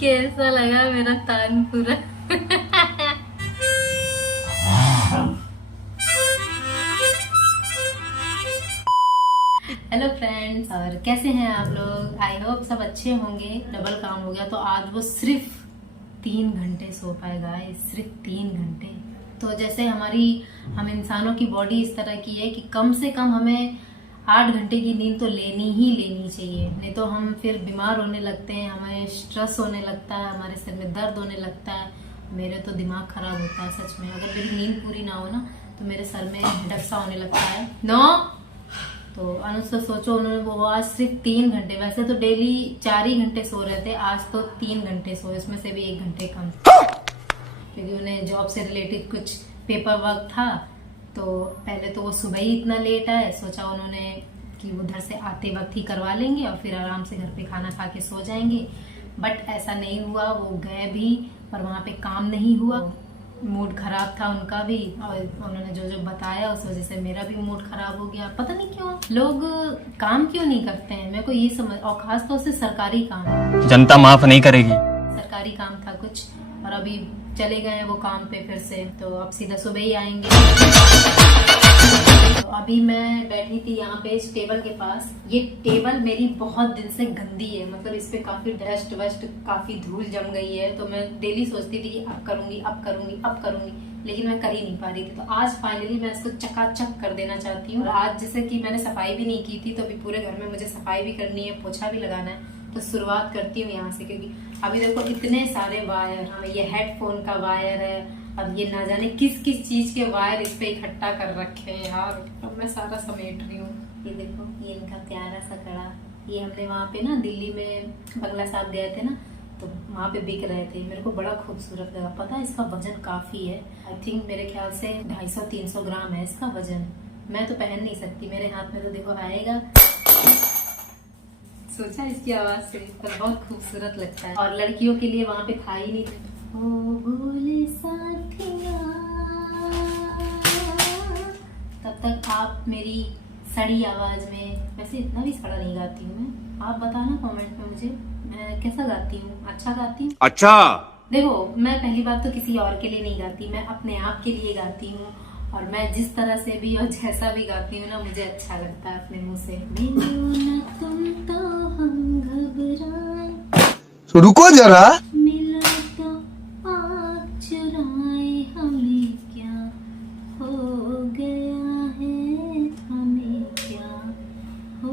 कैसा लगा मेरा तानपुरा? हेलो फ्रेंड्स, और कैसे हैं आप लोग? आई होप सब अच्छे होंगे। डबल काम हो गया तो आज वो सिर्फ 3 घंटे सो पाएगा, सिर्फ 3 घंटे। तो जैसे हम इंसानों की बॉडी इस तरह की है कि कम से कम हमें 8 घंटे की नींद तो लेनी ही लेनी चाहिए, नहीं तो हम फिर बीमार होने लगते हैं, हमें स्ट्रेस होने लगता है, हमारे सिर में दर्द होने लगता है। मेरे तो दिमाग खराब होता है सच में। अगर मेरी नींद पूरी ना हो ना तो मेरे सर में डक्सा होने लगता है। तो अनुज से सोचो, उन्होंने वो आज सिर्फ 3 घंटे, वैसे तो डेली 4 ही घंटे सो रहे थे, आज तो 3 घंटे सोए, उसमें से भी 1 घंटे कम, क्योंकि उन्हें जॉब से रिलेटेड कुछ पेपर वर्क था। तो पहले तो वो सुबह ही इतना लेट आए, सोचा उन्होंने कि उधर से आते वक्त ही करवा लेंगे और फिर आराम से घर पे खाना खा के सो जाएंगे। बट ऐसा नहीं हुआ, वो गए भी पर वहाँ पे काम नहीं हुआ। मूड खराब था उनका भी, और उन्होंने जो जो बताया उस वजह से मेरा भी मूड खराब हो गया। पता नहीं क्यों लोग काम क्यों नहीं करते हैं, मेरे को ये समझ, और खास तौर से सरकारी काम। जनता माफ नहीं करेगी। सरकारी काम था कुछ और अभी चले गए वो काम पे फिर से, तो अब सीधा सुबह ही आएंगे। तो अभी मैं बैठी थी यहाँ पे इस टेबल के पास। ये टेबल मेरी बहुत दिन से गंदी है, मतलब इस पे काफी डस्ट वस्ट, काफी धूल जम गई है। तो मैं डेली सोचती थी कि अब करूंगी अब करूंगी अब करूंगी, लेकिन मैं कर ही नहीं पा रही थी। तो आज फाइनली मैं इसको चकाचक कर देना चाहती हूँ। आज जैसे कि मैंने सफाई भी नहीं की थी, तो अभी पूरे घर में मुझे सफाई भी करनी है, पोछा भी लगाना है। तो शुरुआत करती हूँ यहाँ से, क्योंकि अभी देखो इतने सारे वायर, हाँ ये हेडफोन का वायर है, अब ये ना जाने किस किस चीज के वायर इस पे इकट्ठा कर रखे हैं यार। अब मैं सारा समेट रही हूँ। ये देखो, ये इनका प्यारा सा कड़ा, ये हमने वहाँ पे ना दिल्ली में बंगला साहब गए थे ना, तो वहाँ पे बिक रहे थे, मेरे को बड़ा खूबसूरत लगा। पता है इसका वजन काफी है, आई थिंक मेरे ख्याल से 250-300 ग्राम है इसका वजन। मैं तो पहन नहीं सकती, मेरे हाथ में तो देखो आएगा। सोचा इसकी आवाज से, पर बहुत खूबसूरत लगता है। और लड़कियों के लिए वहाँ पे था ही नहीं। ओ बोले साथिया, तब तक आप मेरी सड़ी आवाज में, वैसे इतना भी सड़ा नहीं गाती हूँ मैं, आप बताना कमेंट में मुझे मैं कैसा गाती हूँ। अच्छा गाती हूँ? अच्छा, देखो मैं पहली बात तो किसी और के लिए नहीं गाती, मैं अपने आप के लिए गाती हूँ। और मैं जिस तरह से भी और जैसा भी गाती हूँ ना, मुझे अच्छा लगता है अपने मुंह से। मिलो न तुम तो हम घबराए, रुको जरा, मिला तो आँख चुराए, हमें क्या हो गया है, हमें क्या हो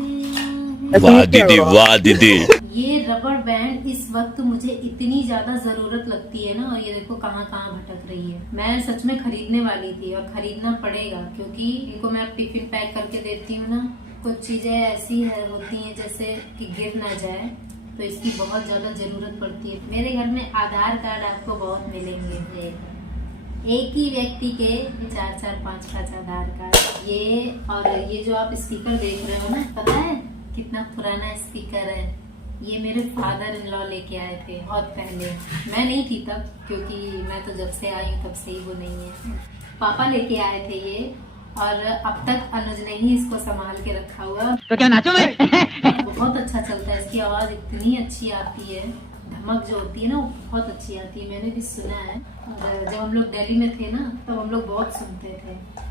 गया है। वाह दीदी वाह दीदी। ये रबर बैंड इस वक्त मुझे इतनी ज्यादा जरूरत लगती है ना, और ये देखो कहाँ कहाँ भटक रही है। मैं सच में खरीदने वाली थी और खरीदना पड़ेगा, क्योंकि इनको मैं टिफिन पैक करके देती हूँ ना, कुछ चीजें ऐसी है होती हैं जैसे कि गिर ना जाए, तो इसकी बहुत ज्यादा जरूरत पड़ती है। मेरे घर में आधार कार्ड आपको बहुत मिलेंगे, एक ही व्यक्ति के 4-4, 5-5 आधार कार्ड। ये और ये जो आप स्पीकर देख रहे हो ना, पता है कितना पुराना स्पीकर है? ये मेरे फादर इन लॉ लेके आए थे बहुत पहले, मैं नहीं थी तब, क्योंकि मैं तो जब से आई हूँ तब से ही वो नहीं है। पापा लेके आए थे ये, और अब तक अनुज ने ही इसको संभाल के रखा हुआ। तो क्या नाचो मैं? बहुत अच्छा चलता है, इसकी आवाज इतनी अच्छी आती है, धमक जो होती है ना वो बहुत अच्छी आती है, मैंने भी सुना है। और जब हम लोग दिल्ली में थे ना, तब हम लोग बहुत सुनते थे।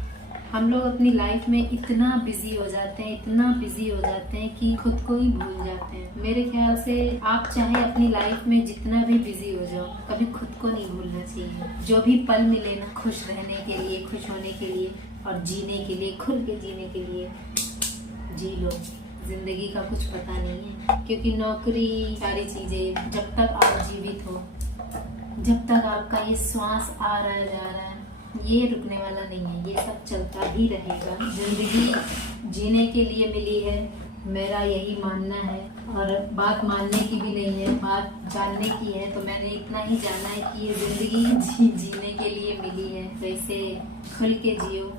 हम लोग अपनी लाइफ में इतना बिजी हो जाते हैं, इतना बिजी हो जाते हैं कि खुद को ही भूल जाते हैं। मेरे ख्याल से आप चाहे अपनी लाइफ में जितना भी बिजी हो जाओ, कभी खुद को नहीं भूलना चाहिए। जो भी पल मिले ना, खुश रहने के लिए, खुश होने के लिए और जीने के लिए, खुल के जीने के लिए जी लो। जिंदगी का कुछ पता नहीं है, क्योंकि नौकरी, सारी चीजें, जब तक आप जीवित हो, जब तक आपका ये श्वास आ रहा है जा रहा है, ये रुकने वाला नहीं है, ये सब चलता ही रहेगा। जिंदगी जीने के लिए मिली है, मेरा यही मानना है। और बात मानने की भी नहीं है, बात जानने की है। तो मैंने इतना ही जाना है कि ये जिंदगी जीने के लिए मिली है, तो इसे खुल के जियो।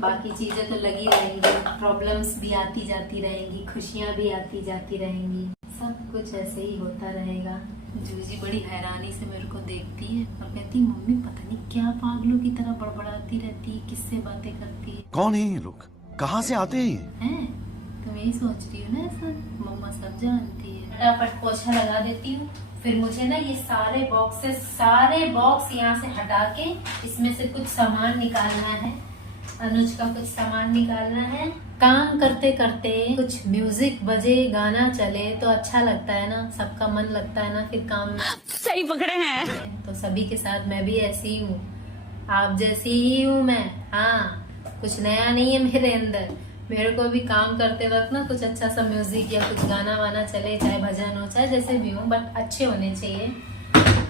बाकी चीजें तो लगी रहेंगी, प्रॉब्लम्स भी आती जाती रहेंगी, खुशियाँ भी आती जाती रहेंगी, सब कुछ ऐसे ही होता रहेगा। जूजी बड़ी हैरानी से मेरे को देखती है और कहती, मम्मी पता नहीं क्या पागलों की तरह बड़बड़ाती रहती है, किससे बातें करती है। कौन है ये लोग, कहाँ से आते हैं? हैं? तुम यही सोच रही हो ना? ऐसा मम्मा सब जानती है। फटाफट पोछा लगा देती हूँ। फिर मुझे ना ये सारे बॉक्स यहाँ से हटा के इसमें से कुछ सामान निकालना है। अनुज का कुछ सामान निकालना है। काम करते करते कुछ म्यूजिक बजे, गाना चले तो अच्छा लगता है ना, सबका मन लगता है ना फिर काम में। सही पकड़े हैं। तो सभी के साथ मैं भी ऐसी ही हूँ, आप जैसी ही हूँ मैं। हाँ, कुछ नया नहीं है मेरे अंदर। मेरे को भी काम करते वक्त ना कुछ अच्छा सा म्यूजिक या कुछ गाना वाना चले, चाहे भजन हो चाहे जैसे भी हो, बट अच्छे होने चाहिए,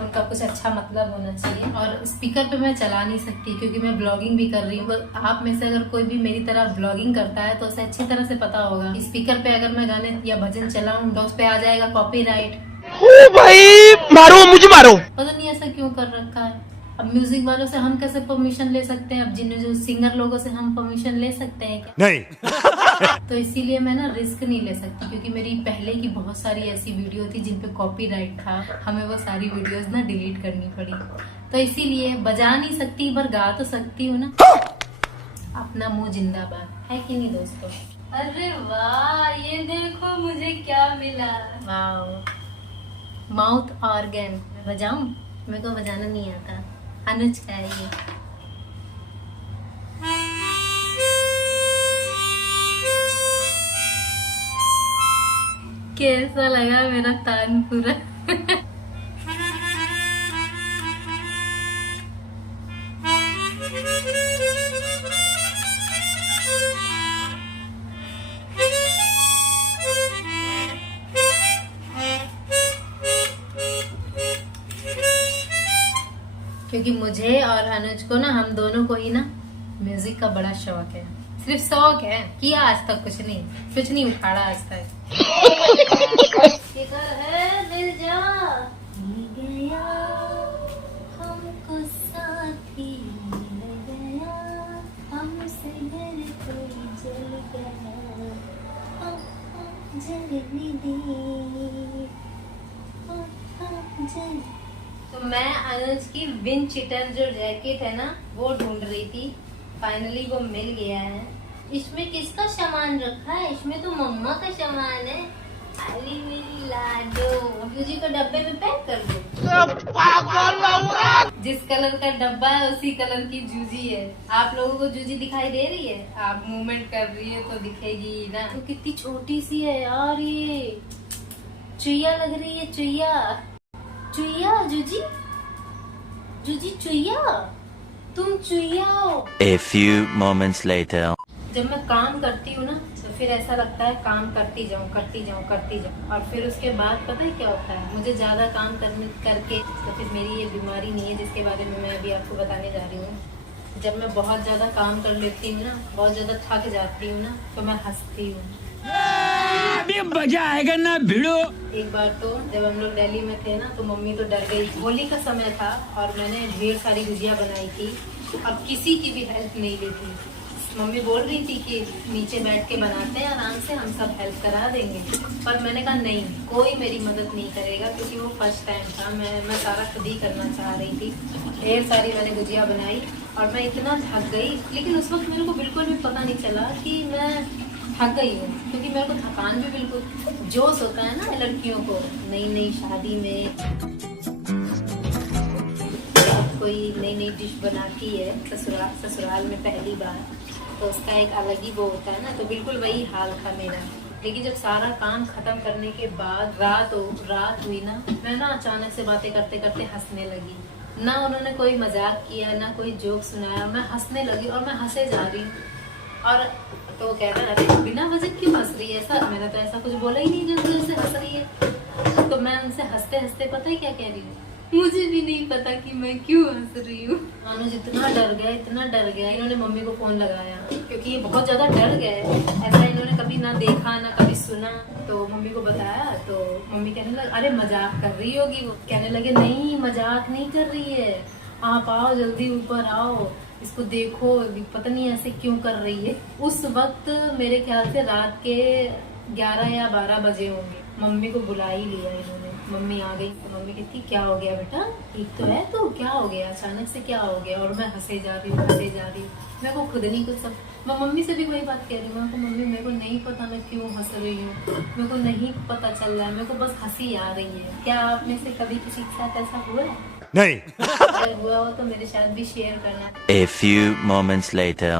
उनका कुछ अच्छा मतलब होना चाहिए। और स्पीकर पे मैं चला नहीं सकती क्योंकि मैं ब्लॉगिंग भी कर रही हूँ। आप में से अगर कोई भी मेरी तरह ब्लॉगिंग करता है तो उसे अच्छी तरह से पता होगा स्पीकर पे अगर मैं गाने या भजन चलाऊं तो उस पे आ जाएगा कॉपीराइट। ओ भाई मारो, मुझे मारो। पता नहीं ऐसा क्यों कर रखा है। अब म्यूजिक वालों से हम कैसे परमिशन ले सकते हैं? अब जो सिंगर लोगों से हम परमिशन ले सकते हैं क्या? नहीं। तो इसीलिए मैं ना रिस्क नहीं ले सकती क्योंकि मेरी पहले की बहुत सारी ऐसी वीडियो थी जिन पे कॉपीराइट था। हमें वो सारी वीडियोस ना डिलीट करनी पड़ी। तो इसीलिए बजा नहीं सकती पर गा तो सकती हूँ ना। अपना मुंह जिंदाबाद, है कि नहीं दोस्तों? अरे वाह, ये देखो मुझे क्या मिला। वाह, माउथ ऑर्गन। बजाऊं? मेरे को बजाना नहीं आता। अनुज का है ये। कैसा लगा मेरा तानपुरा? क्योंकि मुझे और अनुज को ना, हम दोनों को ही ना म्यूजिक का बड़ा शौक है। सिर्फ शौक है, किया आज तक कुछ नहीं उखाड़ा आज तक। फिकर है दिल जा गया, हमको साथी मिल गया, हमसे घर कोई जल गया, जलने दे, जल। तो मैं अनुज की विंड चिटर जो जैकेट है ना वो ढूंढ रही थी। फाइनली वो मिल गया है। इसमें किसका सामान रखा है? इसमें तो मम्मा का सामान है। अली मेरी लाडो, जूजी को डब्बे में पैक कर दो। जिस कलर का डब्बा है उसी कलर की जूजी है। आप लोगों को जूजी दिखाई दे रही है? आप मूवमेंट कर रही है तो दिखेगी ना। तो कितनी छोटी सी है यार, ये चुईया लग रही है। चुईया जूजी चुईया, तुम चुईया हो। A few moments later. जब मैं काम करती हूँ ना तो फिर ऐसा लगता है काम करती जाऊँ। और फिर उसके बाद पता है क्या होता है? मुझे ज्यादा काम करके तो फिर मेरी ये बीमारी नहीं है जिसके बारे में मैं अभी आपको बताने जा रही हूँ। जब मैं बहुत ज्यादा काम कर लेती हूँ ना, बहुत ज्यादा थक जाती हूँ ना, तो मैं हंसती हूँ। अभी मजा आएगा ना भिड़ो। एक बार तो जब हम लोग दिल्ली में थे ना तो मम्मी तो डर गई। होली का समय था और मैंने ढेर सारी गुजिया बनाई थी। अब किसी की भी हेल्प नहीं ली थी। मम्मी बोल रही थी कि नीचे बैठ के बनाते हैं आराम से, हम सब हेल्प करा देंगे। पर मैंने कहा नहीं, कोई मेरी मदद नहीं करेगा क्योंकि वो फर्स्ट टाइम था। मैं सारा खुद ही करना चाह रही थी। ढेर सारी मैंने गुजिया बनाई और मैं इतना थक गई। लेकिन उस वक्त मेरे को बिल्कुल भी पता नहीं चला कि मैं थक गई हूँ क्योंकि मेरे को थकान भी बिल्कुल। जोश होता है ना लड़कियों को, नई शादी में कोई नई डिश बनाती है ससुराल में पहली बार, तो उसका एक अलग ही वो होता है ना। तो बिल्कुल वही हाल था मेरा। लेकिन जब सारा काम खत्म करने के बाद रात हुई ना, मैं ना अचानक से बातें करते करते हंसने लगी। ना उन्होंने कोई मजाक किया, ना कोई जोक सुनाया, मैं हंसने लगी और मैं हंसे जा रही हूँ। और तो कह रहा अरे बिना वजह क्यों हंस रही है? ऐसा मैंने तो ऐसा कुछ बोला ही नहीं जो से हंस रही है। तो मैं उनसे हंसते हंसते पता है क्या कह रही हूँ? मुझे भी नहीं पता कि मैं क्यों हंस रही हूँ। अनुज इतना डर गया। इन्होंने मम्मी को फोन लगाया क्योंकि ये बहुत ज्यादा डर गए। ऐसा इन्होंने कभी ना देखा ना कभी सुना। तो मम्मी को बताया तो मम्मी कहने लगे अरे मजाक कर रही होगी। वो कहने लगे नहीं, मजाक नहीं कर रही है, आप आओ जल्दी ऊपर आओ, इसको देखो पता नहीं ऐसे क्यों कर रही है। उस वक्त मेरे ख्याल से रात के 11 या 12 बजे होंगे। मम्मी को बुला ही लिया इन्होंने। मम्मी आ गई तो मम्मी कहती क्या हो गया बेटा, ठीक तो है तो क्या हो गया, अचानक से क्या हो गया। और मैं हंसे जा रही हूँ मेरे को खुद नहीं कुछ मैं मम्मी से भी वही बात कह रही हूँ, मम्मी मेरे को नहीं पता मैं क्यों हंस रही हूँ, मेरे को नहीं पता चल रहा है, मेरे को बस हंसी आ रही है। क्या आप में से कभी किसी के साथ ऐसा हुआ है? नहीं। अगर हुआ हो तो मेरे साथ भी शेयर करना। A few moments later.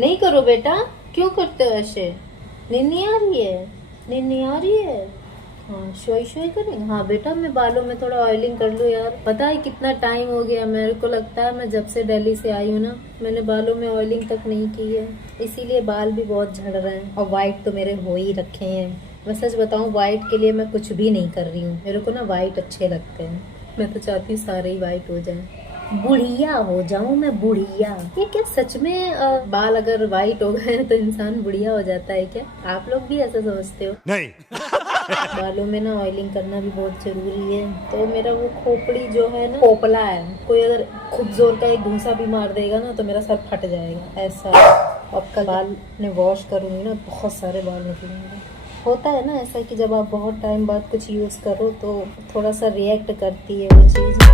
नहीं करो बेटा, क्यों करते हो ऐसे? नींद नहीं आ रही है? नींद नहीं आ रही है? हाँ शोई शोई करेंगे। हाँ बेटा मैं बालों में थोड़ा ऑयलिंग कर लूँ यार, पता है कितना टाइम हो गया, मेरे को लगता है मैं जब से दिल्ली से आई हूँ ना मैंने बालों में ऑयलिंग तक नहीं की है, इसीलिए बाल भी बहुत झड़ रहे हैं और वाइट तो मेरे हो ही रखे हैं। मैं सच बताऊँ वाइट के लिए मैं कुछ भी नहीं कर रही हूँ, मेरे को ना वाइट अच्छे लगते हैं, मैं तो चाहती हूँ सारे ही वाइट हो जाए, बुढ़िया हो जाऊं मैं, बुढ़िया। ये क्या सच में बाल अगर वाइट हो गए तो इंसान बुढ़िया हो जाता है क्या? आप लोग भी ऐसा समझते हो? नहीं। बालों में ना ऑयलिंग करना भी बहुत जरूरी है। तो मेरा वो खोपड़ी जो है ना, खोपला है, कोई अगर खूब जोर का एक घूंसा भी मार देगा ना तो मेरा सर फट जाएगा ऐसा। अब कल बाल ने वॉश करूंगी ना बहुत सारे बाल निकलेंगे। होता है ना ऐसा कि जब आप बहुत टाइम बाद कुछ यूज करो तो थोड़ा सा रिएक्ट करती है वो चीज।